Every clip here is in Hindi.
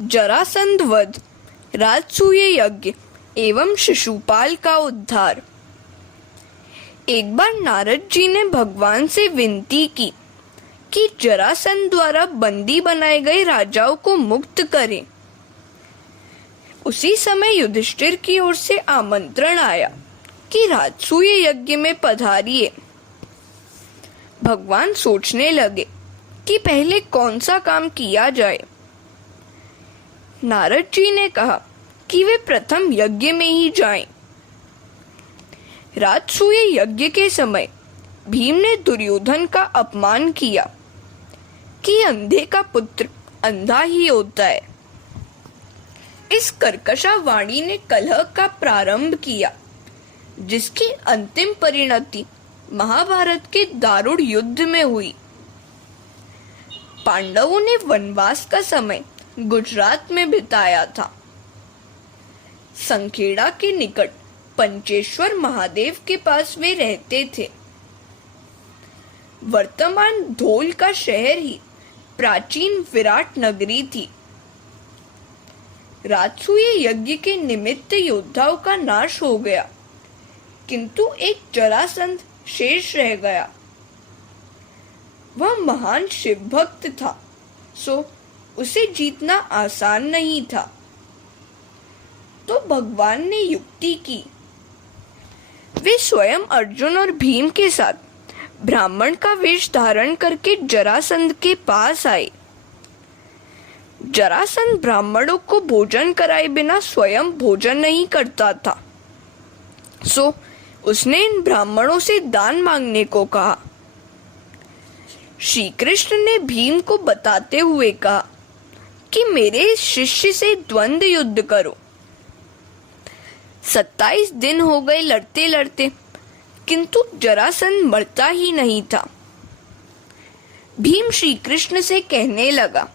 जरासंध वध, राजसूय यज्ञ एवं शिशुपाल का उद्धार। एक बार नारद जी ने भगवान से विनती की कि जरासंध द्वारा बंदी बनाए गए राजाओं को मुक्त करें। उसी समय युधिष्ठिर की ओर से आमंत्रण आया कि राजसूय यज्ञ में पधारिए। भगवान सोचने लगे कि पहले कौन सा काम किया जाए। नारद जी ने कहा कि वे प्रथम यज्ञ में ही जाएं। राजसूय यज्ञ के समय भीम ने दुर्योधन का अपमान किया कि अंधे का पुत्र अंधा ही होता है। इस कर्कशा वाणी ने कलह का प्रारंभ किया, जिसकी अंतिम परिणति महाभारत के दारुण युद्ध में हुई। पांडवों ने वनवास का समय गुजरात में बिताया था। संखेड़ा के निकट पंचेश्वर महादेव के पास वे रहते थे। वर्तमान धौल का शहर ही प्राचीन विराट नगरी थी। राजसूय यज्ञ के निमित्त योद्धाओं का नाश हो गया, किंतु एक जरासंध शेष रह गया। वह महान शिव भक्त था, सो उसे जीतना आसान नहीं था। तो भगवान ने युक्ति की। वे स्वयं अर्जुन और भीम के साथ ब्राह्मण का वेश धारण करके जरासंध के पास आए। जरासंध ब्राह्मणों को भोजन कराए बिना स्वयं भोजन नहीं करता था, सो उसने इन ब्राह्मणों से दान मांगने को कहा। श्री कृष्ण ने भीम को बताते हुए कहा कि मेरे शिष्य से द्वंद्व युद्ध करो। 27 दिन हो गए लड़ते लड़ते, किंतु जरासंध मरता ही नहीं था। भीम श्री कृष्ण से कहने लगा,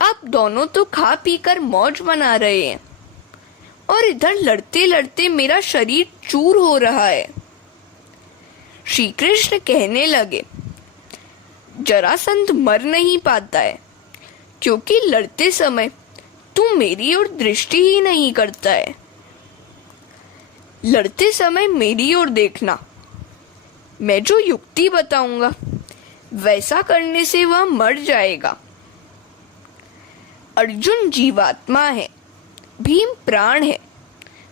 आप दोनों तो खा पी कर मौज मना रहे हैं और इधर लड़ते लड़ते मेरा शरीर चूर हो रहा है। श्री कृष्ण कहने लगे, जरासंध मर नहीं पाता है, क्योंकि लड़ते समय तू मेरी ओर दृष्टि ही नहीं करता है। लड़ते समय मेरी ओर देखना, मैं जो युक्ति बताऊंगा वैसा करने से वह मर जाएगा। अर्जुन जीवात्मा है, भीम प्राण है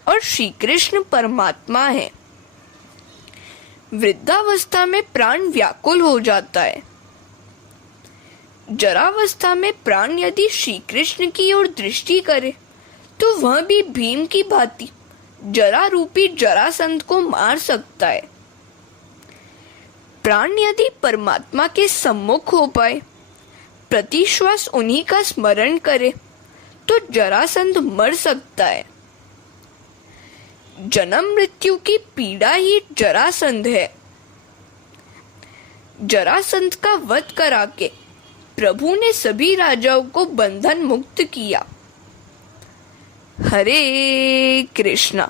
और श्री कृष्ण परमात्मा है। वृद्धावस्था में प्राण व्याकुल हो जाता है। जरावस्था में प्राण यदि श्री कृष्ण की ओर दृष्टि करे तो वह भी भीम की भांति जरा रूपी जरासंध को मार सकता है। प्राण यदि परमात्मा के सम्मुख हो पाए, प्रतिश्वास उन्हीं का स्मरण करे, तो जरासंध मर सकता है। जन्म मृत्यु की पीड़ा ही जरासंध है। जरासंध का वध करा के प्रभु ने सभी राजाओं को बंधन मुक्त किया। हरे कृष्णा।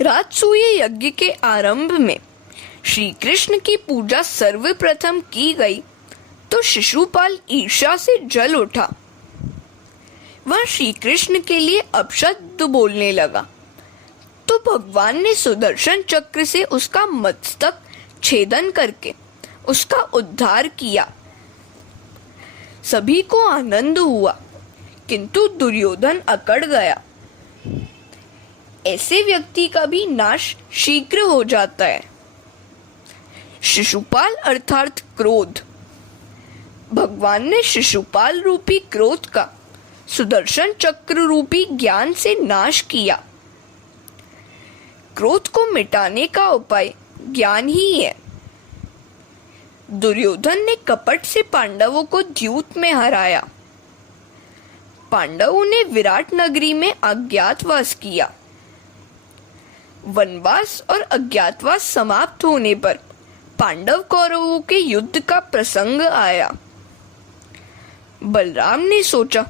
राजसूय यज्ञ के आरंभ में श्री कृष्ण की पूजा सर्वप्रथम की गई तो शिशुपाल ईर्ष्या से जल उठा। वह श्री कृष्ण के लिए अपशब्द बोलने लगा, तो भगवान ने सुदर्शन चक्र से उसका मस्तक छेदन करके उसका उद्धार किया। सभी को आनंद हुआ, किंतु दुर्योधन अकड़ गया। ऐसे व्यक्ति का भी नाश शीघ्र हो जाता है। शिशुपाल अर्थात क्रोध। भगवान ने शिशुपाल रूपी क्रोध का सुदर्शन चक्र रूपी ज्ञान से नाश किया। क्रोध को मिटाने का उपाय ज्ञान ही है। दुर्योधन ने कपट से पांडवों को द्यूत में हराया। पांडवों ने विराट नगरी में अज्ञातवास किया। वनवास और अज्ञातवास समाप्त होने पर पांडव कौरवों के युद्ध का प्रसंग आया। बलराम ने सोचा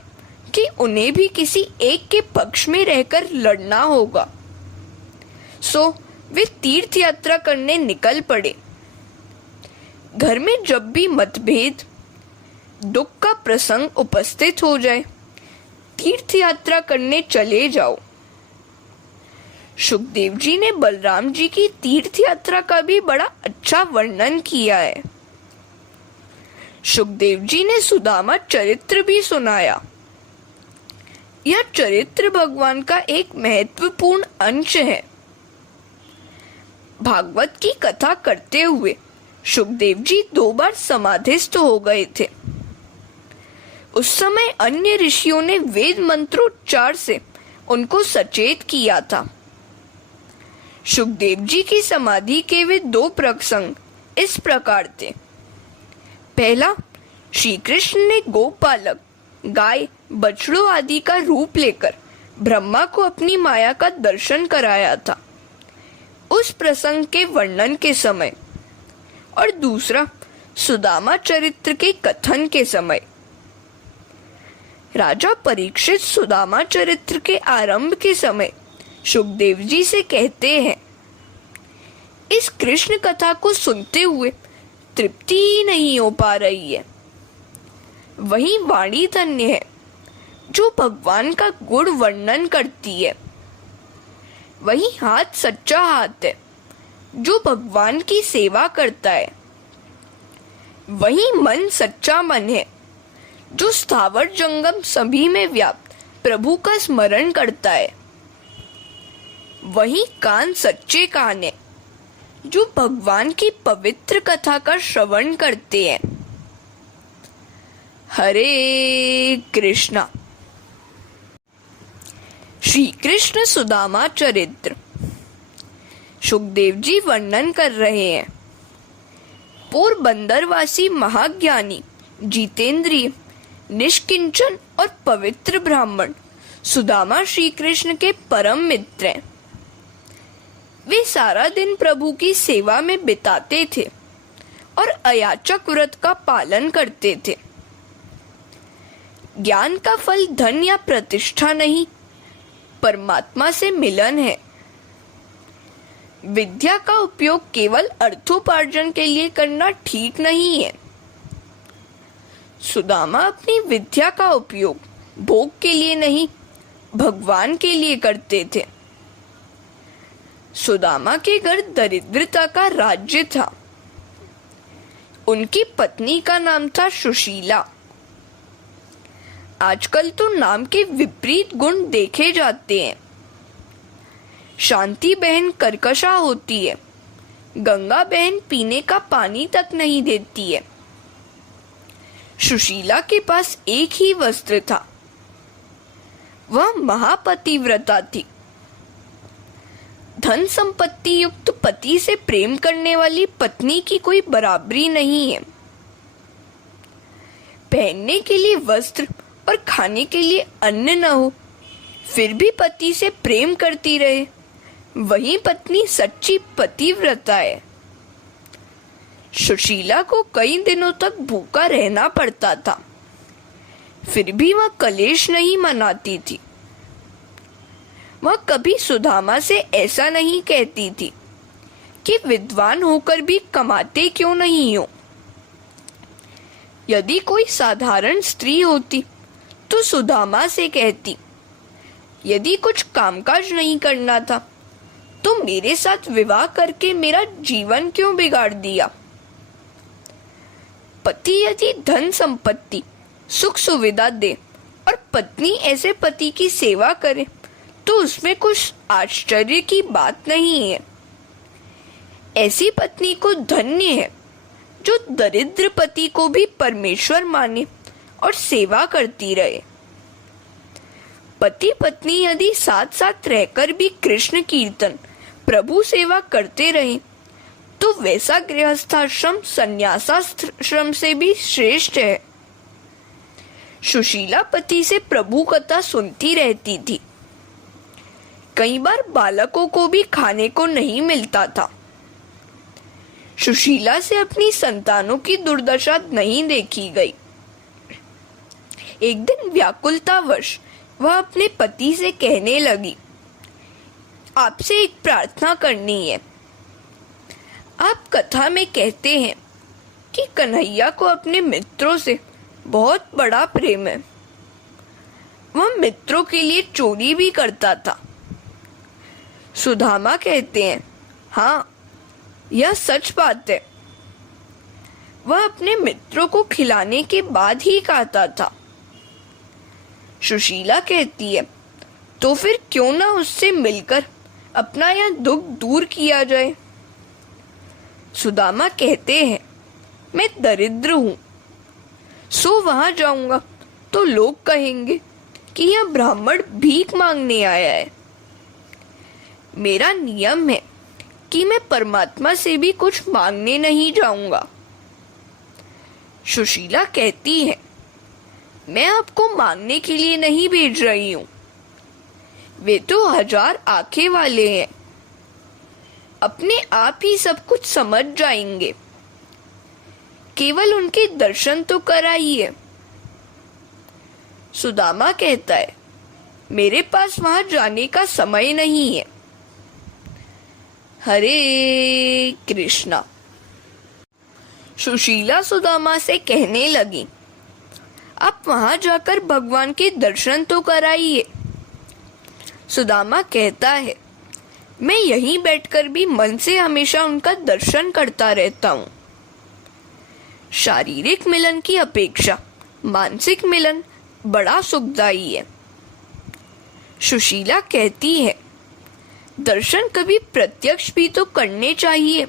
कि उन्हें भी किसी एक के पक्ष में रहकर लड़ना होगा, सो वे तीर्थ यात्रा करने निकल पड़े। घर में जब भी मतभेद, दुख का प्रसंग उपस्थित हो जाए, तीर्थ यात्रा करने चले जाओ। सुखदेव जी ने बलराम जी की तीर्थ यात्रा का भी बड़ा अच्छा वर्णन किया है। सुखदेव जी ने सुदामा चरित्र भी सुनाया। यह चरित्र भगवान का एक महत्वपूर्ण अंश है। भागवत की कथा करते हुए सुखदेव जी 2 बार समाधिस्थ हो गए थे। उस समय अन्य ऋषियों ने वेद मंत्रोच्चार से उनको सचेत किया था। सुखदेव जी की समाधि के वे 2 प्रसंग इस प्रकार थे। पहला, श्री कृष्ण ने गोपालक, गाय, बछड़ों आदि का रूप लेकर ब्रह्मा को अपनी माया का दर्शन कराया था, उस प्रसंग के वर्णन के समय। और दूसरा, सुदामा चरित्र के कथन के समय। राजा परीक्षित सुदामा चरित्र के आरंभ के समय सुखदेव जी से कहते हैं, इस कृष्ण कथा को सुनते हुए तृप्ति ही नहीं हो पा रही है। वही वाणी धन्य है जो भगवान का गुण वर्णन करती है। वही हाथ सच्चा हाथ है जो भगवान की सेवा करता है। वही मन सच्चा मन है जो स्थावर जंगम सभी में व्याप्त प्रभु का स्मरण करता है। वही कान सच्चे कान है जो भगवान की पवित्र कथा का श्रवण करते हैं। हरे कृष्णा। श्री कृष्ण सुदामा चरित्र। सुखदेव जी वर्णन कर रहे हैं, पोरबंदरवासी महाज्ञानी, जितेंद्रिय, निष्किंचन और पवित्र ब्राह्मण सुदामा श्री कृष्ण के परम मित्र हैं। वे सारा दिन प्रभु की सेवा में बिताते थे और अयाचक व्रत का पालन करते थे। ज्ञान का फल धन या प्रतिष्ठा नहीं, परमात्मा से मिलन है। विद्या का उपयोग केवल अर्थोपार्जन के लिए करना ठीक नहीं है। सुदामा अपनी विद्या का उपयोग भोग के लिए नहीं, भगवान के लिए करते थे। सुदामा के घर दरिद्रता का राज्य था। उनकी पत्नी का नाम था सुशीला। आजकल तो नाम के विपरीत गुण देखे जाते हैं। शांति बहन कर्कशा होती है, गंगा बहन पीने का पानी तक नहीं देती है। सुशीला के पास एक ही वस्त्र था। वह महापतिव्रता थी। धन संपत्ति युक्त पति से प्रेम करने वाली पत्नी की कोई बराबरी नहीं है। पहनने के लिए वस्त्र और खाने के लिए अन्न न हो, फिर भी पति से प्रेम करती रहे, वही पत्नी सच्ची पतिव्रता है। सुशीला को कई दिनों तक भूखा रहना पड़ता था, फिर भी वह कलेश नहीं मनाती थी। वह कभी सुदामा से ऐसा नहीं कहती थी कि विद्वान होकर भी कमाते क्यों नहीं हो। यदि कोई साधारण स्त्री होती तो सुदामा से कहती, यदि कुछ कामकाज नहीं करना था तो मेरे साथ विवाह करके मेरा जीवन क्यों बिगाड़ दिया। पति यदि धन संपत्ति, सुख सुविधा दे और पत्नी ऐसे पति की सेवा करे तो उसमें कुछ आश्चर्य की बात नहीं है। ऐसी पत्नी को धन्य है जो दरिद्र पति को भी परमेश्वर माने और सेवा करती रहे। पति पत्नी यदि साथ साथ रहकर भी कृष्ण कीर्तन, प्रभु सेवा करते रहे तो वैसा गृहस्थाश्रम संन्यासाश्रम से भी श्रेष्ठ है। सुशीला पति से प्रभु कथा सुनती रहती थी। कई बार बालकों को भी खाने को नहीं मिलता था। सुशीला से अपनी संतानों की दुर्दशा नहीं देखी गई। एक दिन व्याकुलतावश वह अपने पति से कहने लगी, आपसे एक प्रार्थना करनी है। आप कथा में कहते हैं कि कन्हैया को अपने मित्रों से बहुत बड़ा प्रेम है। वह मित्रों के लिए चोरी भी करता था। सुदामा कहते हैं, हाँ, यह सच बात है। वह अपने मित्रों को खिलाने के बाद ही खाता था। सुशीला कहती है, तो फिर क्यों ना उससे मिलकर अपना यह दुख दूर किया जाए। सुदामा कहते हैं, मैं दरिद्र हूं, सो वहां जाऊंगा तो लोग कहेंगे कि यह ब्राह्मण भीख मांगने आया है। मेरा नियम है कि मैं परमात्मा से भी कुछ मांगने नहीं जाऊंगा। सुशीला कहती है, मैं आपको मांगने के लिए नहीं भेज रही हूं। वे तो 1000 आंखें वाले हैं, अपने आप ही सब कुछ समझ जाएंगे। केवल उनके दर्शन तो कराइए। सुदामा कहता है, मेरे पास वहां जाने का समय नहीं है। हरे कृष्णा। सुशीला सुदामा से कहने लगी, आप वहां जाकर भगवान के दर्शन तो कराइए। सुदामा कहता है, मैं यहीं बैठकर भी मन से हमेशा उनका दर्शन करता रहता हूँ। शारीरिक मिलन की अपेक्षा मानसिक मिलन बड़ा सुखदायी है। सुशीला कहती है, दर्शन कभी प्रत्यक्ष भी तो करने चाहिए।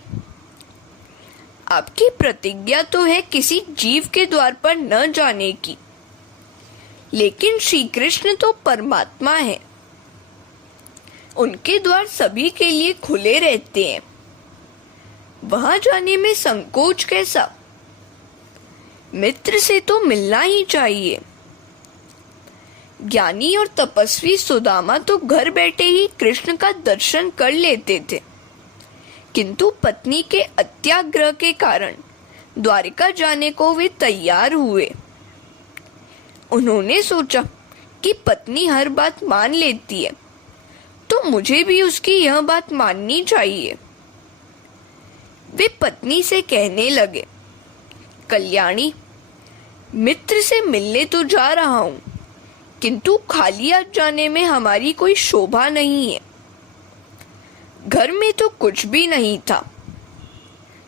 आपकी प्रतिज्ञा तो है किसी जीव के द्वार पर न जाने की, लेकिन श्री कृष्ण तो परमात्मा है। उनके द्वार सभी के लिए खुले रहते हैं। वहां जाने में संकोच कैसा? मित्र से तो मिलना ही चाहिए। ज्ञानी और तपस्वी सुदामा तो घर बैठे ही कृष्ण का दर्शन कर लेते थे, किंतु पत्नी के अत्याग्रह के कारण द्वारिका जाने को वे तैयार हुए। उन्होंने सोचा कि पत्नी हर बात मान लेती है, तो मुझे भी उसकी यह बात माननी चाहिए। वे पत्नी से कहने लगे, कल्याणी, मित्र से मिलने तो जा रहा हूं, किंतु खाली हाथ जाने में हमारी कोई शोभा नहीं है। घर में तो कुछ भी नहीं था।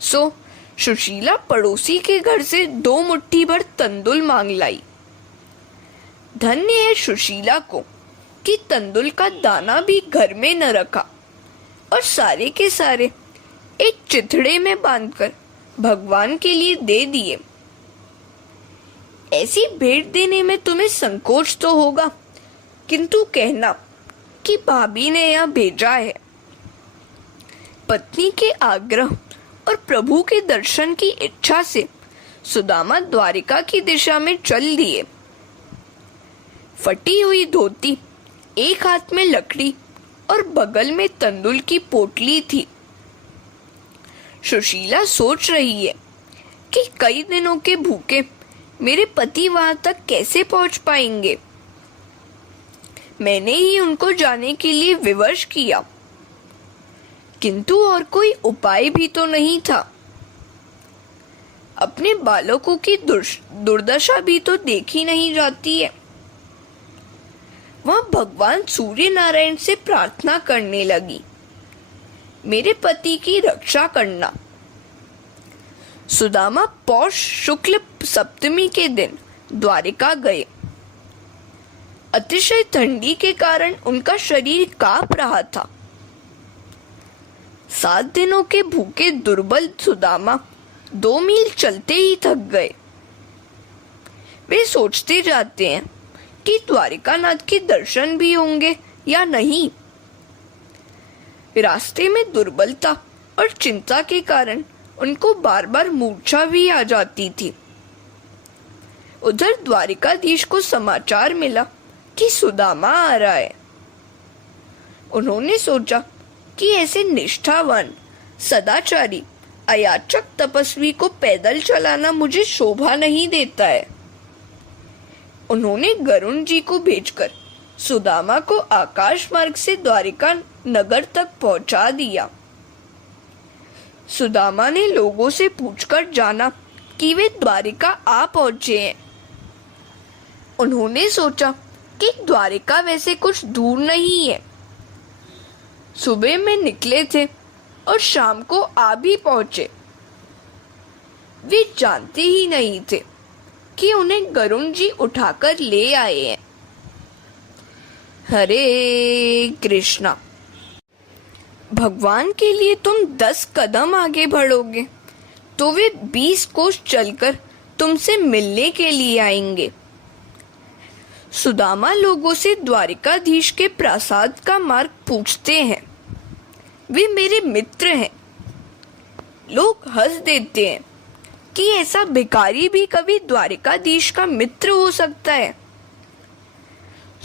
सो सुशीला पड़ोसी के घर से 2 मुट्ठी भर तंदुल मांग लाई। धन्य है सुशीला को कि तंदुल का दाना भी घर में न रखा और सारे के सारे एक चिथड़े में बांधकर भगवान के लिए दे दिए। ऐसी भेंट देने में तुम्हें संकोच तो होगा, किंतु कहना कि भाभी ने यह भेजा है। पत्नी के आग्रह और प्रभु के दर्शन की इच्छा से सुदामा द्वारिका की दिशा में चल दिए। फटी हुई धोती, एक हाथ में लकड़ी और बगल में तंदुल की पोटली थी। सुशीला सोच रही है कि कई दिनों के भूखे मेरे पति वहां तक कैसे पहुंच पाएंगे। मैंने ही उनको जाने के लिए विवश किया, किंतु और कोई उपाय भी तो नहीं था। अपने बालकों की दुर्दशा भी तो देखी नहीं जाती है। वह भगवान सूर्य नारायण से प्रार्थना करने लगी, मेरे पति की रक्षा करना। सुदामा पौष शुक्ल सप्तमी के दिन द्वारिका गए। अतिशय ठंडी के कारण उनका शरीर कांप रहा था। 7 दिनों के भूखे दुर्बल सुदामा 2 मील चलते ही थक गए। वे सोचते जाते हैं कि द्वारिकानाथ के दर्शन भी होंगे या नहीं। रास्ते में दुर्बलता और चिंता के कारण उनको बार बार मूर्छा भी आ जाती थी। उधर द्वारिकाधीश को समाचार मिला कि सुदामा आ रहा है। उन्होंने सोचा कि ऐसे निष्ठावान, सदाचारी, अयाचक तपस्वी को पैदल चलाना मुझे शोभा नहीं देता है। उन्होंने गरुण जी को भेजकर सुदामा को आकाश मार्ग से द्वारिका नगर तक पहुंचा दिया। सुदामा ने लोगों से पूछकर जाना कि वे द्वारिका आ पहुंचे हैं। उन्होंने सोचा कि द्वारिका वैसे कुछ दूर नहीं है। सुबह में निकले थे और शाम को आ भी पहुंचे। वे जानते ही नहीं थे कि उन्हें गरुण जी उठाकर ले आए हैं। हरे कृष्णा। भगवान के लिए तुम 10 कदम आगे बढ़ोगे तो वे 20 कोस चलकर तुमसे मिलने के लिए आएंगे। सुदामा लोगों से द्वारिकाधीश के प्रासाद का मार्ग पूछते हैं। वे मेरे मित्र हैं। लोग हंस देते हैं कि ऐसा भिखारी भी कभी द्वारिकाधीश का मित्र हो सकता है।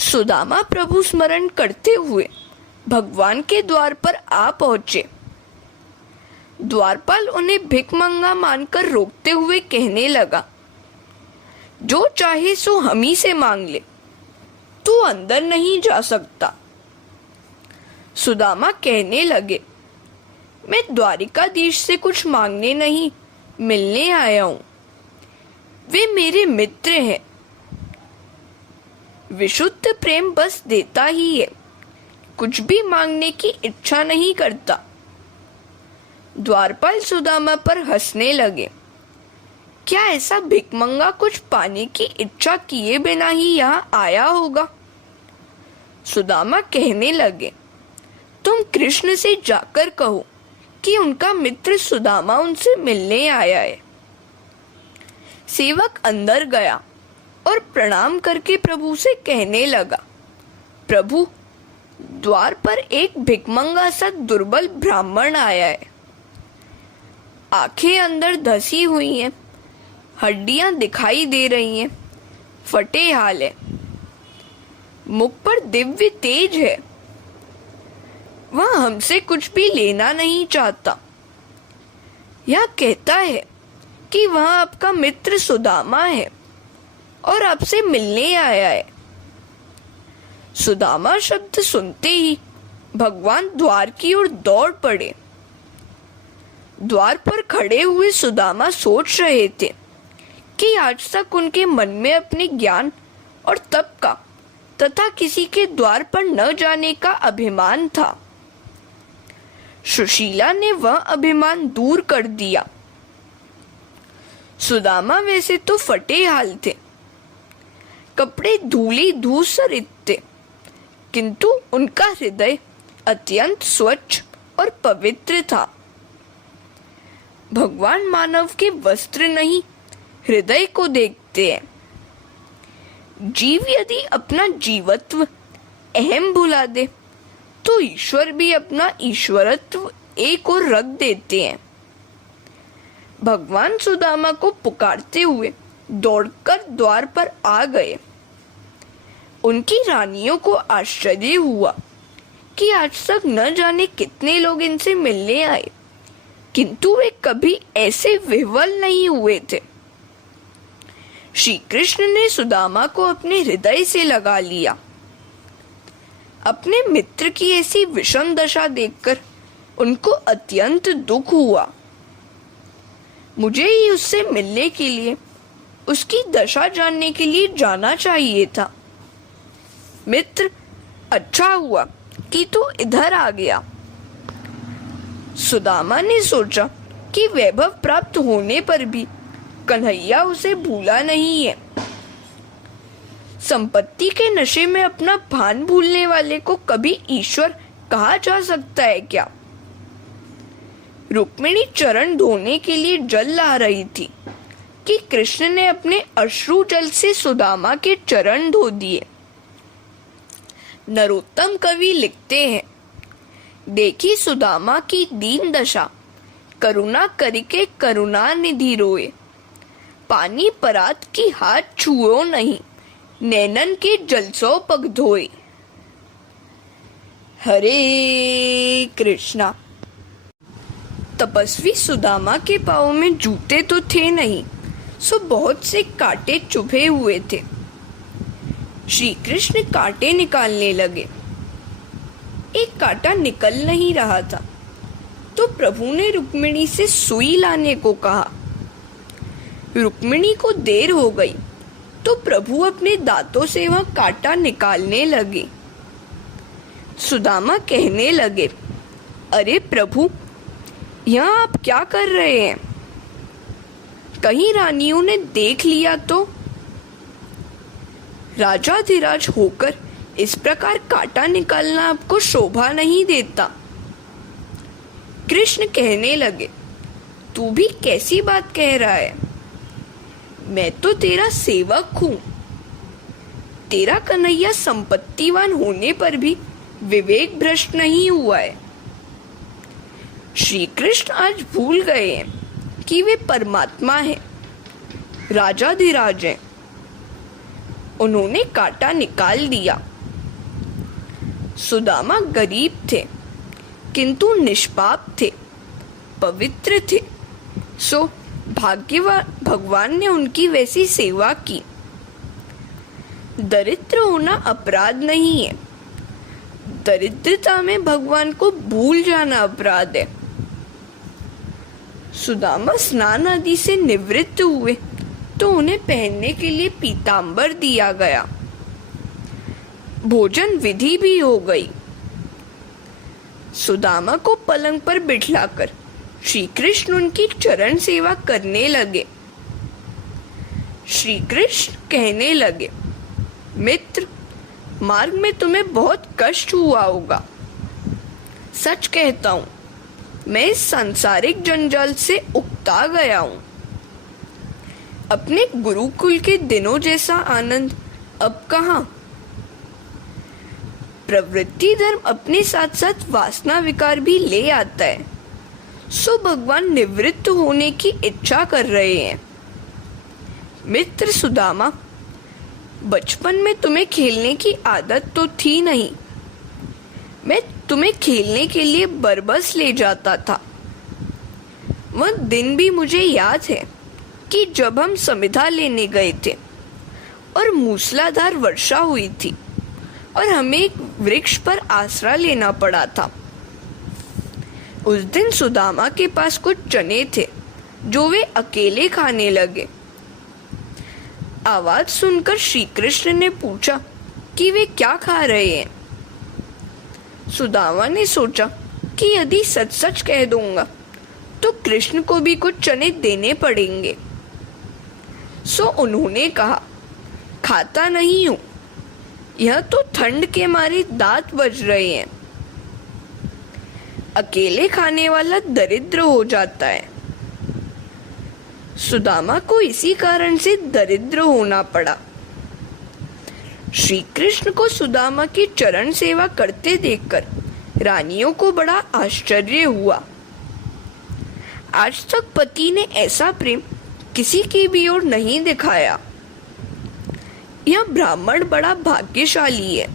सुदामा प्रभु स्मरण करते हुए भगवान के द्वार पर आ पहुंचे। द्वारपाल उन्हें भिखमंगा मानकर रोकते हुए कहने लगा, जो चाहे सो हम ही से मांग ले, तू अंदर नहीं जा सकता। सुदामा कहने लगे, मैं द्वारिकाधीश से कुछ मांगने नहीं, मिलने आया हूं। वे मेरे मित्र हैं। विशुद्ध प्रेम बस देता ही है, कुछ भी मांगने की इच्छा नहीं करता। द्वारपाल सुदामा पर हंसने लगे। क्या ऐसा भिखमंगा कुछ पाने की इच्छा किए बिना ही यहाँ आया होगा? सुदामा कहने लगे, तुम कृष्ण से जाकर कहो कि उनका मित्र सुदामा उनसे मिलने आया है। सेवक अंदर गया और प्रणाम करके प्रभु से कहने लगा, प्रभु, द्वार पर एक भिखमंगा सा दुर्बल ब्राह्मण आया है। आंखें अंदर धसी हुई हैं, हड्डियां दिखाई दे रही हैं, फटे हाल है, मुख पर दिव्य तेज है। वह हमसे कुछ भी लेना नहीं चाहता। यह कहता है कि वह आपका मित्र सुदामा है और आपसे मिलने आया है। सुदामा शब्द सुनते ही भगवान द्वार की ओर दौड़ पड़े। द्वार पर खड़े हुए सुदामा सोच रहे थे कि आज तक उनके मन में अपने ज्ञान और तप का तथा किसी के द्वार पर न जाने का अभिमान था। सुशीला ने वह अभिमान दूर कर दिया। सुदामा वैसे तो फटे हाल थे, कपड़े धूली धूसरित थे, किंतु उनका हृदय अत्यंत स्वच्छ और पवित्र था। भगवान मानव के वस्त्र नहीं, हृदय को देखते हैं। जीव यदि अपना जीवत्व अहम भुला दे तो ईश्वर भी अपना ईश्वरत्व एक ओर रख देते हैं। भगवान सुदामा को पुकारते हुए दौड़कर द्वार पर आ गए। उनकी रानियों को आश्चर्य हुआ कि आज तक न जाने कितने लोग इनसे मिलने आए, किंतु वे कभी ऐसे विह्वल नहीं हुए थे। श्री कृष्ण ने सुदामा को अपने हृदय से लगा लिया। अपने मित्र की ऐसी विषम दशा देखकर उनको अत्यंत दुख हुआ। मुझे ही उससे मिलने के लिए, उसकी दशा जानने के लिए जाना चाहिए था। मित्र, अच्छा हुआ कि तू इधर आ गया। सुदामा ने सोचा कि वैभव प्राप्त होने पर भी कन्हैया उसे भूला नहीं है। संपत्ति के नशे में अपना भान भूलने वाले को कभी ईश्वर कहा जा सकता है क्या? रुक्मिणी चरण धोने के लिए जल ला रही थी कि कृष्ण ने अपने अश्रु जल से सुदामा के चरण धो दिए। नरोत्तम कवि लिखते हैं, देखी सुदामा की दीन दशा, करुणा करके करुणा निधि रोए। पानी परात की हाथ छुओ नहीं, नैनन के जलसो पग धोए। हरे कृष्णा। तपस्वी सुदामा के पाँव में जूते तो थे नहीं, सो बहुत से कांटे चुभे हुए थे। श्री कृष्ण कांटे निकालने लगे। एक कांटा निकल नहीं रहा था तो प्रभु ने रुक्मिणी से सुई लाने को कहा। रुक्मिणी को देर हो गई तो प्रभु अपने दांतों से वह कांटा निकालने लगे। सुदामा कहने लगे, अरे प्रभु, यहाँ आप क्या कर रहे हैं? कहीं रानियों ने देख लिया तो? राजाधिराज होकर इस प्रकार कांटा निकालना आपको शोभा नहीं देता। कृष्ण कहने लगे, तू भी कैसी बात कह रहा है? मैं तो तेरा सेवक हूं। तेरा कन्हैया संपत्तिवान होने पर भी विवेक भ्रष्ट नहीं हुआ है। श्री कृष्ण आज भूल गए हैं कि वे परमात्मा हैं, राजाधिराज हैं। उन्होंने कांटा निकाल दिया। सुदामा गरीब थे, किंतु निष्पाप थे, पवित्र थे, सो भाग्यवान भगवान ने उनकी वैसी सेवा की। दरिद्र होना अपराध नहीं है, दरिद्रता में भगवान को भूल जाना अपराध है। सुदामा स्नान आदि से निवृत्त हुए तो उन्हें पहनने के लिए पीतांबर दिया गया। भोजन विधि भी हो गई। सुदामा को पलंग पर बिठलाकर श्री कृष्ण उनकी चरण सेवा करने लगे। श्री कृष्ण कहने लगे, मित्र, मार्ग में तुम्हें बहुत कष्ट हुआ होगा। सच कहता हूं, मैं इस सांसारिक जंजाल से उकता गया हूं। अपने गुरुकुल के दिनों जैसा आनंद अब कहाँ? प्रवृत्ति धर्म अपने साथ साथ वासना विकार भी ले आता है, सो भगवान निवृत्त होने की इच्छा कर रहे हैं। मित्र सुदामा, बचपन में तुम्हें खेलने की आदत तो थी नहीं। मैं तुम्हें खेलने के लिए बरबस ले जाता था। वह दिन भी मुझे याद है कि जब हम समिधा लेने गए थे और मूसलाधार वर्षा हुई थी और हमें एक वृक्ष पर आसरा लेना पड़ा था। उस दिन सुदामा के पास कुछ चने थे जो वे अकेले खाने लगे। आवाज सुनकर श्री कृष्ण ने पूछा कि वे क्या खा रहे हैं। सुदामा ने सोचा कि यदि सच सच कह दूंगा तो कृष्ण को भी कुछ चने देने पड़ेंगे। सो उन्होंने कहा, खाता नहीं हूं, यह तो ठंड के मारे दांत बज रहे हैं। अकेले खाने वाला दरिद्र हो जाता है। सुदामा को इसी कारण से दरिद्र होना पड़ा। श्री कृष्ण को सुदामा की चरण सेवा करते देखकर रानियों को बड़ा आश्चर्य हुआ। आज तक पति ने ऐसा प्रेम किसी की भी ओर नहीं दिखाया। यह ब्राह्मण बड़ा भाग्यशाली है।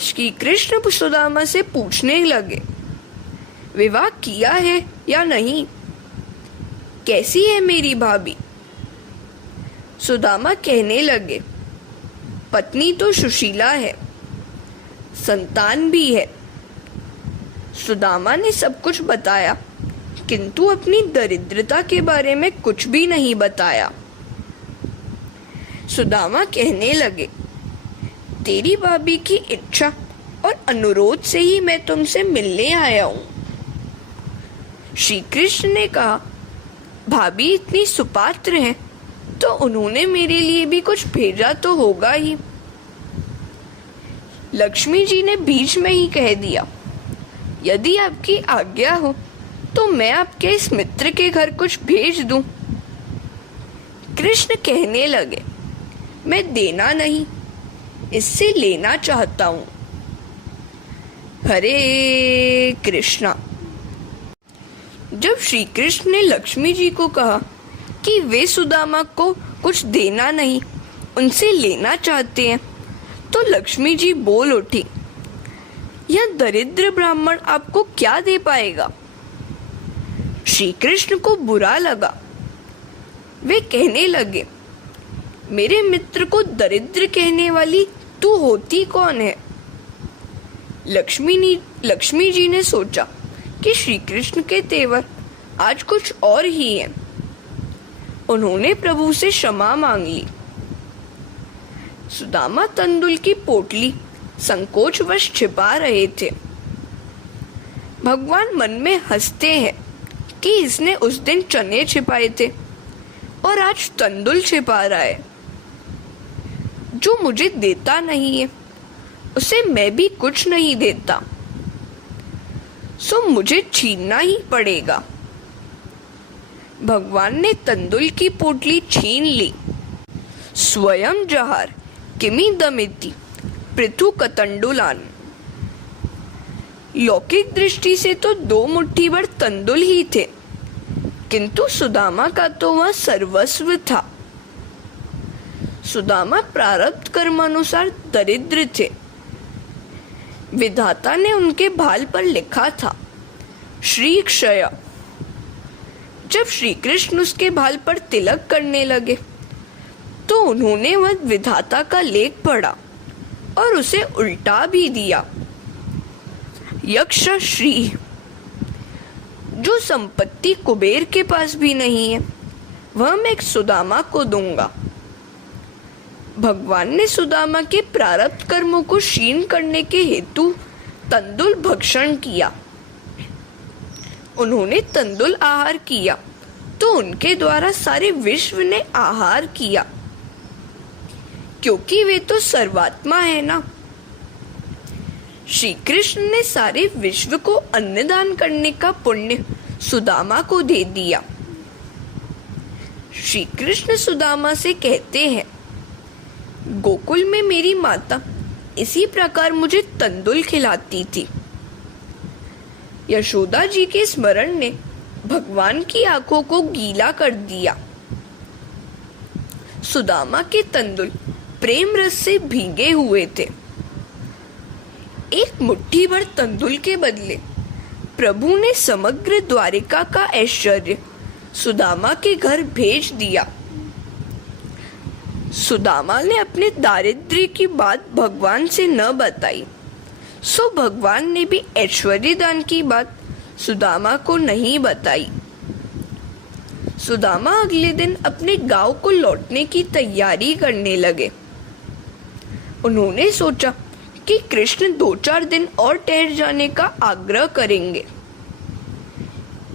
श्री कृष्ण सुदामा से पूछने लगे, विवाह किया है या नहीं? कैसी है मेरी भाभी? सुदामा कहने लगे, पत्नी तो सुशीला है, संतान भी है। सुदामा ने सब कुछ बताया, किंतु अपनी दरिद्रता के बारे में कुछ भी नहीं बताया। सुदामा कहने लगे, तेरी भाभी की इच्छा और अनुरोध से ही मैं तुमसे मिलने आया हूं। श्री कृष्ण ने कहा, भाभी इतनी सुपात्र हैं तो उन्होंने मेरे लिए भी कुछ भेजा तो होगा ही। लक्ष्मी जी ने बीच में ही कह दिया, यदि आपकी आज्ञा हो तो मैं आपके इस मित्र के घर कुछ भेज दूं। कृष्ण कहने लगे, मैं देना नहीं, इससे लेना चाहता हूं। हरे कृष्णा। जब श्री कृष्ण ने लक्ष्मी जी को कहा कि वे सुदामा को कुछ देना नहीं, उनसे लेना चाहते हैं, तो लक्ष्मी जी बोल उठी, यह दरिद्र ब्राह्मण आपको क्या दे पाएगा? श्री कृष्ण को बुरा लगा। वे कहने लगे, मेरे मित्र को दरिद्र कहने वाली तू होती कौन है? लक्ष्मी जी ने सोचा कि श्री कृष्ण के तेवर आज कुछ और ही हैं। उन्होंने प्रभु से क्षमा मांग ली। सुदामा तंदुल की पोटली संकोचवश छिपा रहे थे। भगवान मन में हंसते हैं कि इसने उस दिन चने छिपाए थे और आज तंदुल छिपा रहा है। जो मुझे देता नहीं है उसे मैं भी कुछ नहीं देता, सो मुझे छीनना ही पड़ेगा। भगवान ने तंदुल की पोटली छीन ली। स्वयं जहार किमी दमिति पृथु कतंडुलान। लौकिक दृष्टि से तो 2 मुट्ठी भर तंदुल ही थे, किंतु सुदामा का तो वह सर्वस्व था। सुदामा प्रारब्ध कर्मानुसार दरिद्र थे। विधाता ने उनके भाल पर लिखा था श्री क्षय। जब श्री कृष्ण उसके भाल पर तिलक करने लगे तो उन्होंने वह विधाता का लेख पढ़ा और उसे उल्टा भी दिया। यक्ष श्री, जो संपत्ति कुबेर के पास भी नहीं है वह मैं सुदामा को दूंगा। भगवान ने सुदामा के प्रारब्ध कर्मों को क्षीण करने के हेतु तंदुल भक्षण किया। उन्होंने तंदुल आहार किया तो उनके द्वारा सारे विश्व ने आहार किया, क्योंकि वे तो सर्वात्मा है ना। श्री कृष्ण ने सारे विश्व को अन्नदान करने का पुण्य सुदामा को दे दिया। श्री कृष्ण सुदामा से कहते हैं, गोकुल में मेरी माता इसी प्रकार मुझे तंदुल खिलाती थी। यशोदा जी के स्मरण ने भगवान की आंखों को गीला कर दिया। सुदामा के तंदुल प्रेम रस से भीगे हुए थे। एक मुट्ठी भर तंदुल के बदले प्रभु ने समग्र द्वारिका का ऐश्वर्य सुदामा के घर भेज दिया। सुदामा ने अपने दारिद्र्य की बात भगवान से न बताई, सो भगवान ने भी ऐश्वर्य दान की बात सुदामा को नहीं बताई। सुदामा अगले दिन अपने गांव को लौटने की तैयारी करने लगे। उन्होंने सोचा कि कृष्ण 2-4 दिन और ठहर जाने का आग्रह करेंगे,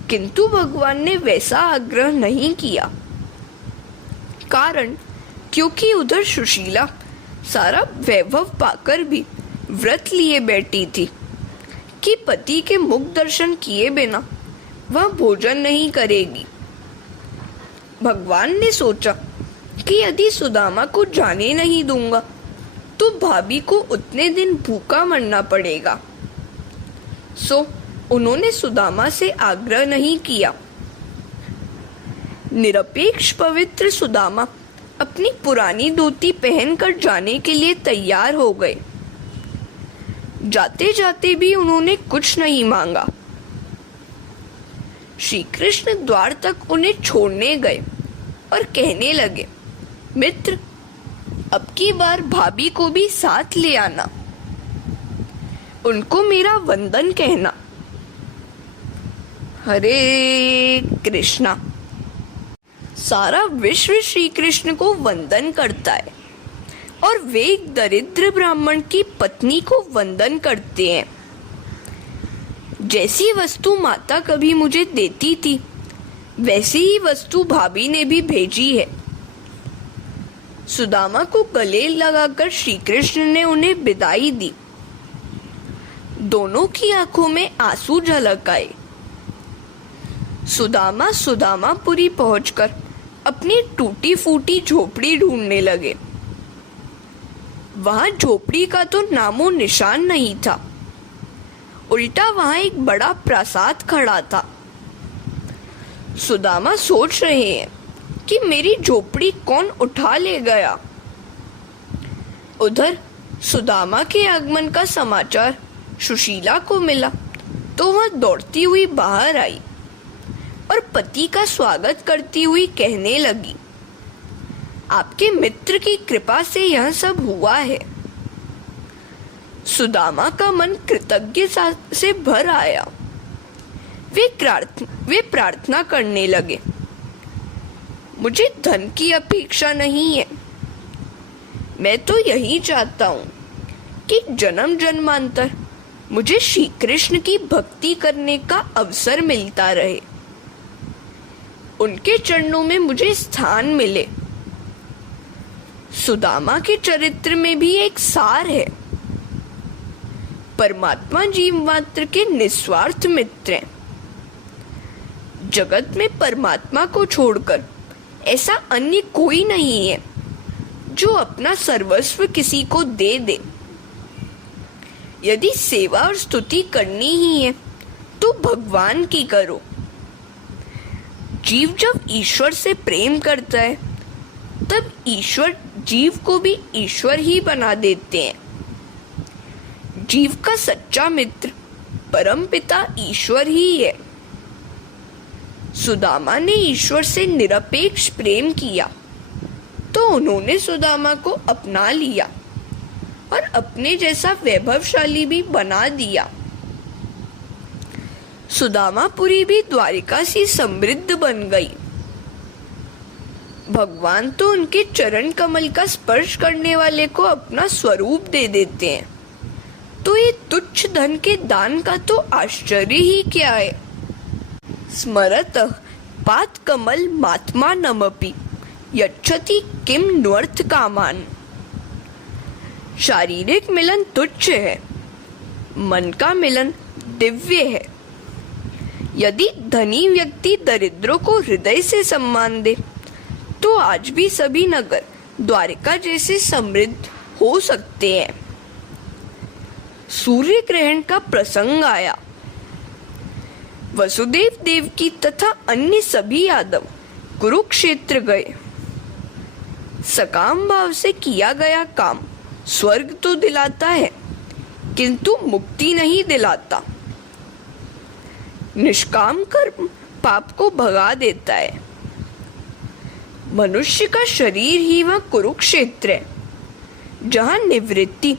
किंतु भगवान ने वैसा आग्रह नहीं किया। कारण क्योंकि उधर सुशीला सारा वैभव पाकर भी व्रत लिए बैठी थी कि पति के मुख दर्शन किए बिना वह भोजन नहीं करेगी। भगवान ने सोचा कि यदि सुदामा को जाने नहीं दूंगा तो भाभी को उतने दिन भूखा मरना पड़ेगा। सो उन्होंने सुदामा से आग्रह नहीं किया। निरपेक्ष पवित्र सुदामा अपनी पुरानी धोती पहनकर जाने के लिए तैयार हो गए। जाते जाते भी उन्होंने कुछ नहीं मांगा। श्री कृष्ण द्वार तक उन्हें छोड़ने गए और कहने लगे, मित्र, अब की बार भाभी को भी साथ ले आना, उनको मेरा वंदन कहना। हरे कृष्णा। सारा विश्व श्री कृष्ण को वंदन करता है और वे एक दरिद्र ब्राह्मण की पत्नी को वंदन करते हैं। जैसी वस्तु माता कभी मुझे देती थी वैसी ही वस्तु भाभी ने भी भेजी है। सुदामा को गले लगाकर श्री कृष्ण ने उन्हें विदाई दी। दोनों की आंखों में आंसू झलक आए। सुदामा सुदामापुरी पहुंचकर अपनी टूटी फूटी झोपड़ी ढूंढने लगे। वहां झोपड़ी का तो नामो निशान नहीं था, उल्टा वहां एक बड़ा प्रासाद खड़ा था। सुदामा सोच रहे हैं कि मेरी झोपड़ी कौन उठा ले गया। उधर सुदामा के आगमन का समाचार सुशीला को मिला तो वह दौड़ती हुई बाहर आई और पति का स्वागत करती हुई कहने लगी, आपके मित्र की कृपा से यह सब हुआ है। सुदामा का मन कृतज्ञता से भर आया। वे प्रार्थना करने लगे, मुझे धन की अपेक्षा नहीं है। मैं तो यही चाहता हूँ कि जन्म जन्मांतर मुझे श्री कृष्ण की भक्ति करने का अवसर मिलता रहे, उनके चरणों में मुझे स्थान मिले। सुदामा के चरित्र में भी एक सार है। परमात्मा जीव मात्र के निस्वार्थ मित्र हैं। जगत में परमात्मा को छोड़कर ऐसा अन्य कोई नहीं है जो अपना सर्वस्व किसी को दे दे। यदि सेवा और स्तुति करनी ही है तो भगवान की करो। जीव जब ईश्वर से प्रेम करता है तब ईश्वर जीव को भी ईश्वर ही बना देते हैं। जीव का सच्चा मित्र परमपिता ईश्वर ही है। सुदामा ने ईश्वर से निरपेक्ष प्रेम किया तो उन्होंने सुदामा को अपना लिया और अपने जैसा वैभवशाली भी बना दिया। सुदामापुरी भी द्वारिका सी समृद्ध बन गई। भगवान तो उनके चरण कमल का स्पर्श करने वाले को अपना स्वरूप दे देते हैं, तो ये तुच्छ धन के दान का तो आश्चर्य ही क्या है। स्मरतः पात कमल महात्मा नमपि यच्छति किम न्वर्थ कामान। शारीरिक मिलन तुच्छ है, मन का मिलन दिव्य है। यदि धनी व्यक्ति दरिद्रों को हृदय से सम्मान दे तो आज भी सभी नगर द्वारिका जैसे समृद्ध हो सकते हैं। सूर्य ग्रहण का प्रसंग आया। वसुदेव देवकी तथा अन्य सभी यादव कुरुक्षेत्र गए। सकाम भाव से किया गया काम स्वर्ग तो दिलाता है किंतु मुक्ति नहीं दिलाता। निष्काम कर्म पाप को भगा देता है। मनुष्य का शरीर ही वह कुरुक्षेत्र है जहाँ निवृत्ति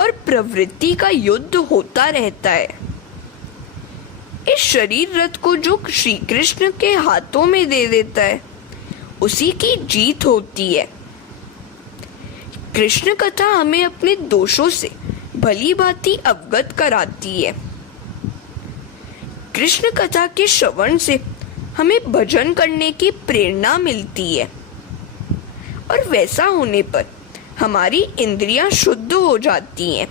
और प्रवृत्ति का युद्ध होता रहता है। इस शरीर रथ को जो श्री कृष्ण के हाथों में दे देता है उसी की जीत होती है। कृष्ण कथा हमें अपने दोषों से भली भांति अवगत कराती है। कृष्ण कथा के श्रवण से हमें भजन करने की प्रेरणा मिलती है और वैसा होने पर हमारी इंद्रियां शुद्ध हो जाती हैं।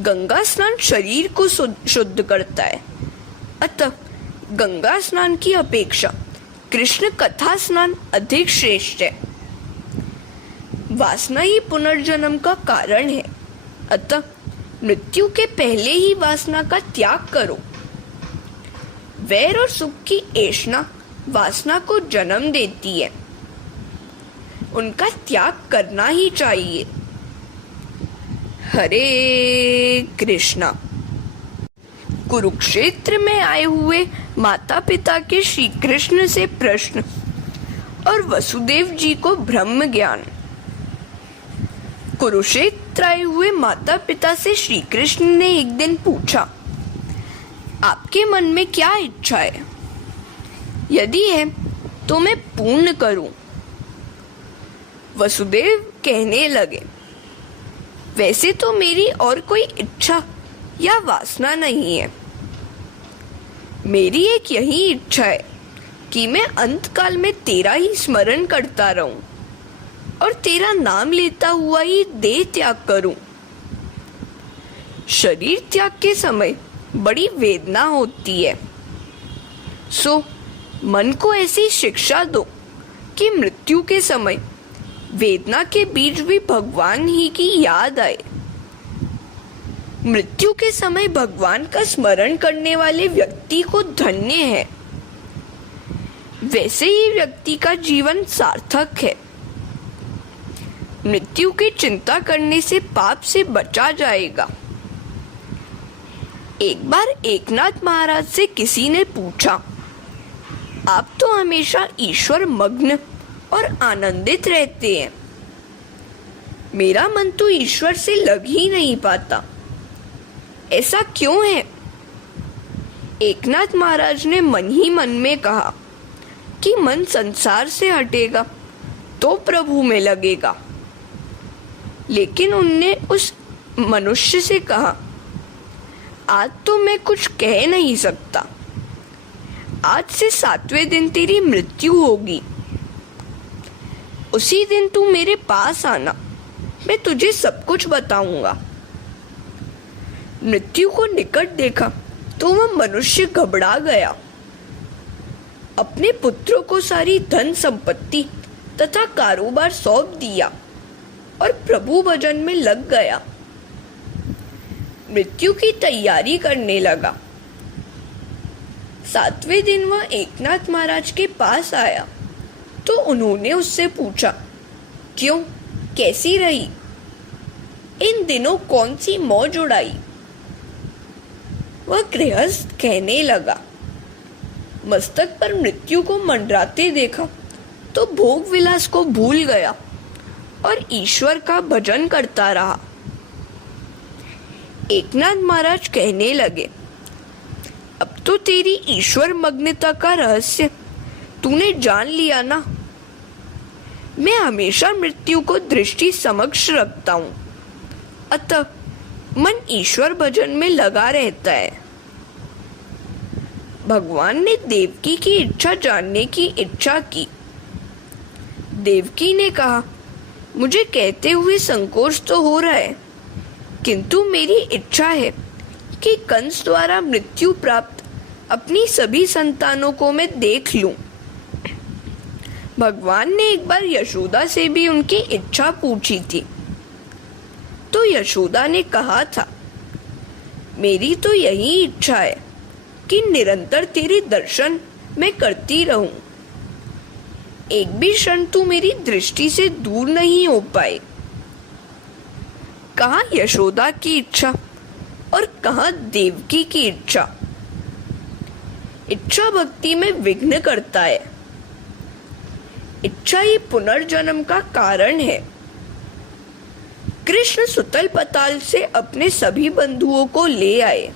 गंगा स्नान शरीर को शुद्ध करता है, अतः गंगा स्नान की अपेक्षा कृष्ण कथा स्नान अधिक श्रेष्ठ है। वासना ही पुनर्जन्म का कारण है, अतः मृत्यु के पहले ही वासना का त्याग करो। वैर और सुख की ऐषणा वासना को जन्म देती है, उनका त्याग करना ही चाहिए। हरे कृष्णा। कुरुक्षेत्र में आए हुए माता पिता के श्री कृष्ण से प्रश्न और वसुदेव जी को ब्रह्म ज्ञान। कुरुक्षेत्र आए हुए माता पिता से श्री कृष्ण ने एक दिन पूछा, आपके मन में क्या इच्छा है? यदि है तो मैं पूर्ण करूं। वसुदेव कहने लगे, वैसे तो मेरी और कोई इच्छा या वासना नहीं है। मेरी एक यही इच्छा है कि मैं अंत काल में तेरा ही स्मरण करता रहूं और तेरा नाम लेता हुआ ही देह त्याग करूं। शरीर त्याग के समय बड़ी वेदना होती है, सो मन को ऐसी शिक्षा दो कि मृत्यु के समय वेदना के बीच भी भगवान ही की याद आए। मृत्यु के समय भगवान का स्मरण करने वाले व्यक्ति को धन्य है। वैसे ही व्यक्ति का जीवन सार्थक है। मृत्यु की चिंता करने से पाप से बचा जाएगा। एक बार एकनाथ महाराज से किसी ने पूछा, आप तो हमेशा ईश्वर मग्न और आनंदित रहते हैं, मेरा मन तो ईश्वर से लग ही नहीं पाता, ऐसा क्यों है? एकनाथ महाराज ने मन ही मन में कहा, कि मन संसार से हटेगा तो प्रभु में लगेगा। लेकिन उनने उस मनुष्य से कहा, आज तो मैं कुछ कह नहीं सकता, आज से 7वें दिन तेरी मृत्यु होगी। उसी दिन तू मेरे पास आना, मैं तुझे सब कुछ बताऊंगा। मृत्यु को निकट देखा तो वह मनुष्य घबरा गया, अपने पुत्रों को सारी धन संपत्ति तथा कारोबार सौंप दिया और प्रभु भजन में लग गया। मृत्यु की तैयारी करने लगा। 7वें दिन वह एकनाथ महाराज के पास आया तो उन्होंने उससे पूछा, क्यों, कैसी रही? इन दिनों कौन सी मौज उड़ाई? वह गृहस्थ कहने लगा, मस्तक पर मृत्यु को मंडराते देखा तो भोग विलास को भूल गया और ईश्वर का भजन करता रहा। एकनाथ महाराज कहने लगे, अब तो तेरी ईश्वर मग्नता का रहस्य तूने जान लिया ना। मैं हमेशा मृत्यु को दृष्टि समक्ष रखता हूँ, अतः मन ईश्वर भजन में लगा रहता है। भगवान ने देवकी की इच्छा जानने की इच्छा की। देवकी ने कहा, मुझे कहते हुए संकोच तो हो रहा है, किंतु मेरी इच्छा है कि कंस द्वारा मृत्यु प्राप्त अपनी सभी संतानों को मैं देख लूं। भगवान ने एक बार यशोदा से भी उनकी इच्छा पूछी थी, तो यशोदा ने कहा था, मेरी तो यही इच्छा है कि निरंतर तेरे दर्शन मैं करती रहूं, एक भी क्षण तू मेरी दृष्टि से दूर नहीं हो पाए। कहाँ यशोदा की इच्छा और कहाँ देवकी की इच्छा। इच्छा भक्ति में विघ्न करता है। इच्छा ही पुनर्जन्म का कारण है। कृष्ण सुतल पताल से अपने सभी बंधुओं को ले आए।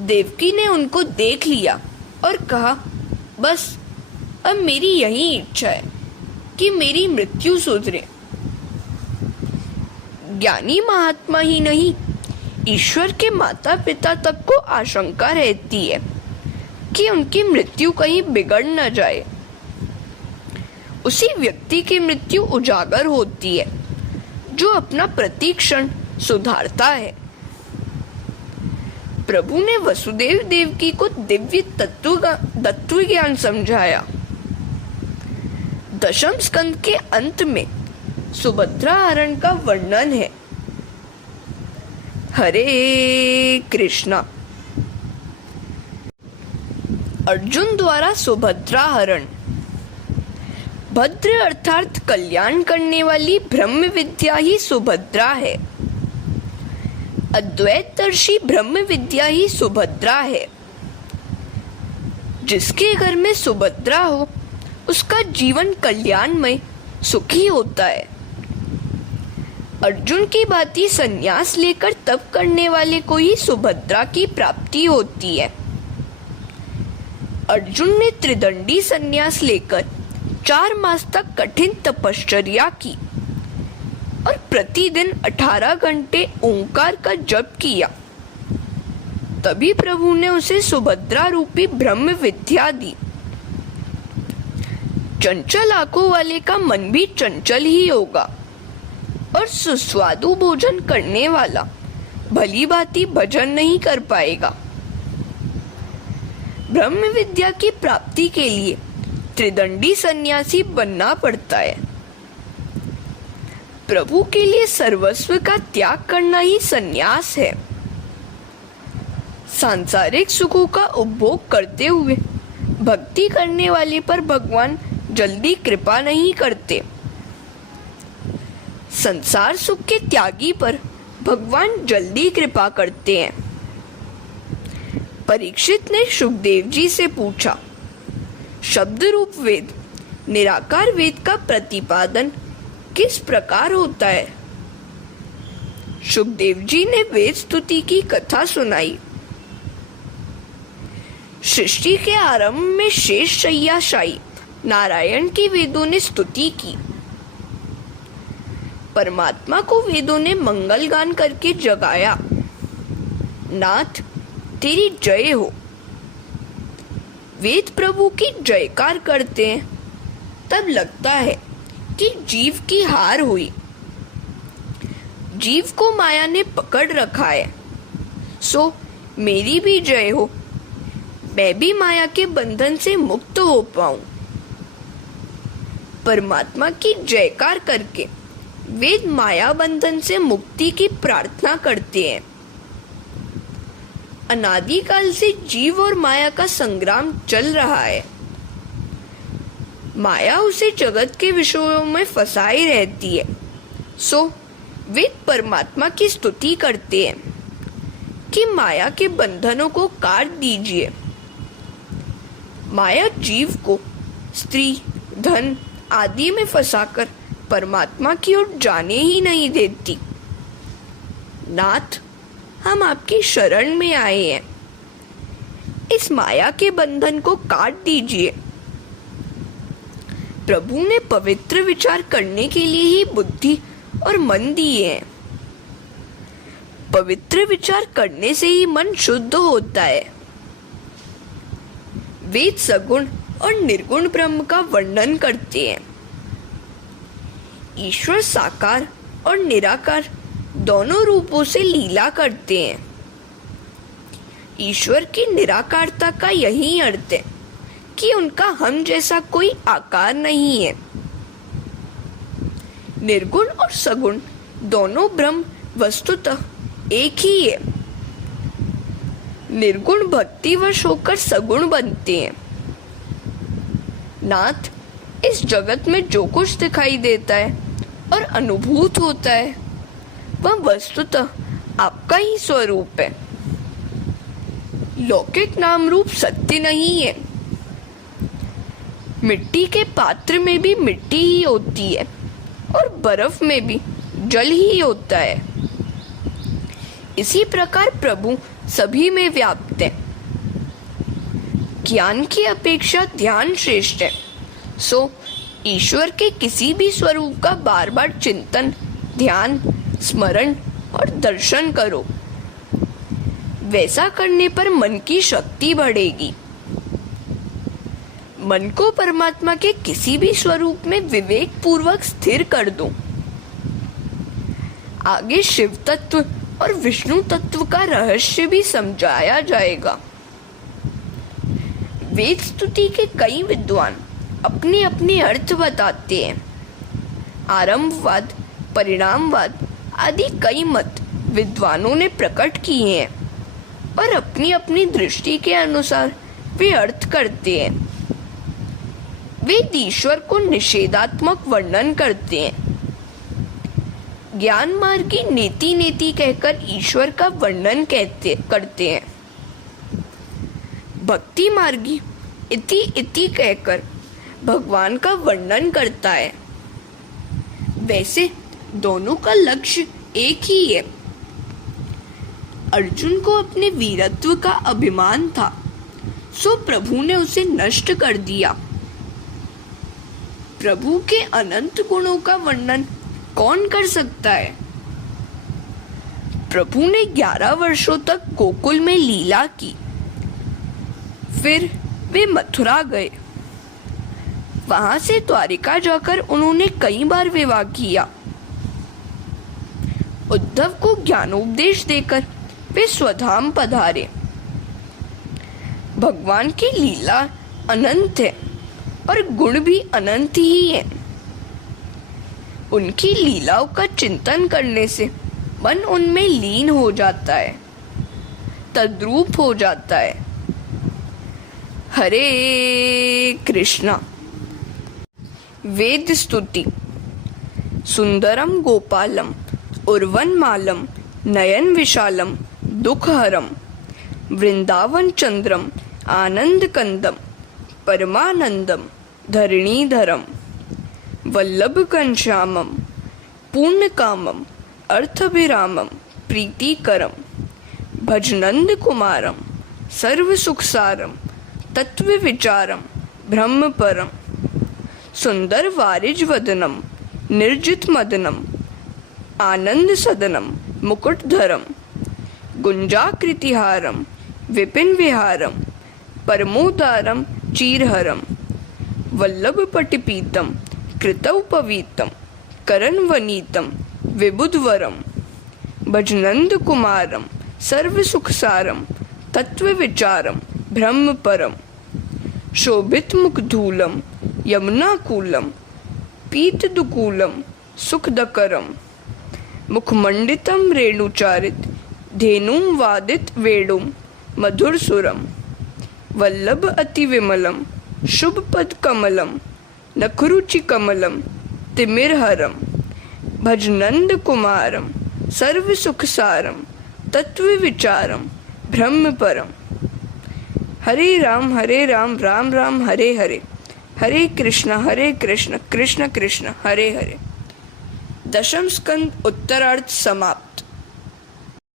देवकी ने उनको देख लिया और कहा, बस अब मेरी यही इच्छा है कि मेरी मृत्यु सुधरे। ज्ञानी महात्मा ही नहीं, ईश्वर के माता पिता तक को आशंका रहती है कि उनकी मृत्यु कहीं बिगड़ न जाए। उसी व्यक्ति की मृत्यु उजागर होती है जो अपना प्रतिक्षण सुधारता है। प्रभु ने वसुदेव देवकी को दिव्य तत्व ज्ञान समझाया। दशम स्कंद के अंत में सुभद्रा हरण का वर्णन है। हरे कृष्णा। अर्जुन द्वारा सुभद्रा हरण। भद्र अर्थात कल्याण करने वाली ब्रह्म विद्या ही सुभद्रा है। अद्वैतदर्शी ब्रह्म विद्या ही सुभद्रा है। जिसके घर में सुभद्रा हो उसका जीवन कल्याणमय सुखी होता है। अर्जुन की भांति संन्यास लेकर तप करने वाले को ही सुभद्रा की प्राप्ति होती है। अर्जुन ने त्रिदंडी संन्यास लेकर 4 मास तक कठिन तपश्चर्या की और प्रतिदिन 18 घंटे ओंकार का जप किया। तभी प्रभु ने उसे सुभद्रा रूपी ब्रह्म विद्या दी। चंचल आंखों वाले का मन भी चंचल ही होगा और सुस्वादु भोजन करने वाला भली भांति भजन नहीं कर पाएगा। ब्रह्म विद्या की प्राप्ति के लिए त्रिदंडी सन्यासी बनना पड़ता है। प्रभु के लिए सर्वस्व का त्याग करना ही सन्यास है। सांसारिक सुखों का उपभोग करते हुए भक्ति करने वाले पर भगवान जल्दी कृपा नहीं करते। संसार सुख के त्यागी पर भगवान जल्दी कृपा करते हैं। परीक्षित ने सुखदेव जी से पूछा, शब्द रूप वेद निराकार वेद का प्रतिपादन किस प्रकार होता है? सुखदेव जी ने वेद स्तुति की कथा सुनाई। सृष्टि के आरंभ में शेष शय्याशायी नारायण की वेदों ने स्तुति की। परमात्मा को वेदों ने मंगल गान करके जगाया। नाथ तेरी जय हो। वेद प्रभु की जयकार करते हैं, तब लगता है कि जीव की हार हुई। जीव को माया ने पकड़ रखा है, सो मेरी भी जय हो, मैं भी माया के बंधन से मुक्त हो पाऊं। परमात्मा की जयकार करके वेद माया बंधन से मुक्ति की प्रार्थना करते हैं। अनादिकाल से जीव और माया का संग्राम चल रहा है। माया उसे जगत के विषयों में फंसाई रहती है, सो वेद परमात्मा की स्तुति करते हैं कि माया के बंधनों को काट दीजिए। माया जीव को स्त्री, धन आदि में फंसाकर परमात्मा की ओर जाने ही नहीं देती। नाथ, हम आपकी शरण में आए हैं, इस माया के बंधन को काट दीजिए। प्रभु ने पवित्र विचार करने के लिए ही बुद्धि और मन दिए हैं। पवित्र विचार करने से ही मन शुद्ध होता है। वेद सगुण और निर्गुण ब्रह्म का वर्णन करते हैं। ईश्वर साकार और निराकार दोनों रूपों से लीला करते हैं। ईश्वर की निराकारता का यही अर्थ है कि उनका हम जैसा कोई आकार नहीं है। निर्गुण और सगुण दोनों ब्रह्म वस्तुतः एक ही है। निर्गुण भक्तिवश होकर सगुण बनते हैं। नाथ, इस जगत में जो कुछ दिखाई देता है और अनुभूत होता है, वह वस्तुतः आपका ही स्वरूप है। लौकिक नाम रूप सत्य नहीं है। मिट्टी के पात्र में भी मिट्टी ही होती है और बर्फ में भी जल ही होता है। इसी प्रकार प्रभु सभी में व्याप्त है। ज्ञान की अपेक्षा ध्यान श्रेष्ठ है, सो ईश्वर के किसी भी स्वरूप का बार बार चिंतन, ध्यान, स्मरण और दर्शन करो। वैसा करने पर मन की शक्ति बढ़ेगी। मन को परमात्मा के किसी भी स्वरूप में विवेक पूर्वक स्थिर कर दो। आगे शिव तत्व और विष्णु तत्व का रहस्य भी समझाया जाएगा। वेद स्तुति के कई विद्वान अपने अपने अर्थ बताते हैं। आरंभवाद, परिणामवाद आदि कई मत विद्वानों ने प्रकट किए हैं और अपनी अपनी दृष्टि के अनुसार वे अर्थ करते हैं। वेद ईश्वर को निषेधात्मक वर्णन करते हैं। ज्ञान मार्गी नेति नेति कहकर ईश्वर का वर्णन करते हैं। भक्ति मार्गी इति इति कहकर भगवान का वर्णन करता है। वैसे दोनों का लक्ष्य एक ही है। अर्जुन को अपने वीरत्व का अभिमान था, सो प्रभु ने उसे नष्ट कर दिया। प्रभु के अनंत गुणों का वर्णन कौन कर सकता है? प्रभु ने 11 वर्षों तक गोकुल में लीला की। फिर वे मथुरा गए। वहां से द्वारिका जाकर उन्होंने कई बार विवाह किया। उद्धव को ज्ञानोपदेश देकर वे स्वधाम पधारे। भगवान की लीला अनंत है और गुण भी अनंत ही है। उनकी लीलाओं का चिंतन करने से मन उनमें लीन हो जाता है, तद्रूप हो जाता है। हरे कृष्णा। वेद स्तुति। सुंदरम गोपालम उर्वनमालम नयन विशालम दुखहरम वृंदावन चंद्रम आनंद कंदम परमानंदम धरणीधरम वल्लभ घनश्यामम पूर्ण कामम अर्थभिरामम प्रीतिकरम भजनंद कुमारम सर्व सुखसारम तत्व विचारम ब्रह्म परम। सुंदर वारिज वदनम निर्जित मदनम आनंद सदनम मुकुटधरम गुंजाकृतिहारम विपिन विहारम परमोदारम चीरहरम वल्लभ पटिपीतम कृतौ पवीतम करणवनीतम विबुधवरम भजनंद कुमारम सर्व सुखसारम तत्व विचारम ब्रह्म परम। शोभित मुखधूलम यमुनाकूलम पीत दुकूलम सुखदकरम मुखमंडितम रेणुचारित धेनुम वादित वेणुम मधुरसुरम वल्लभ अति विमलम शुभ पद कमलम नखरुचि कमलम तिमिरहरम भजनंद कुमारम सर्व सुखसारम तत्व विचारम ब्रह्म परम। हरे राम राम राम हरे हरे, हरे कृष्ण कृष्ण कृष्ण हरे हरे। दशम स्कंद उत्तरार्ध समाप्त।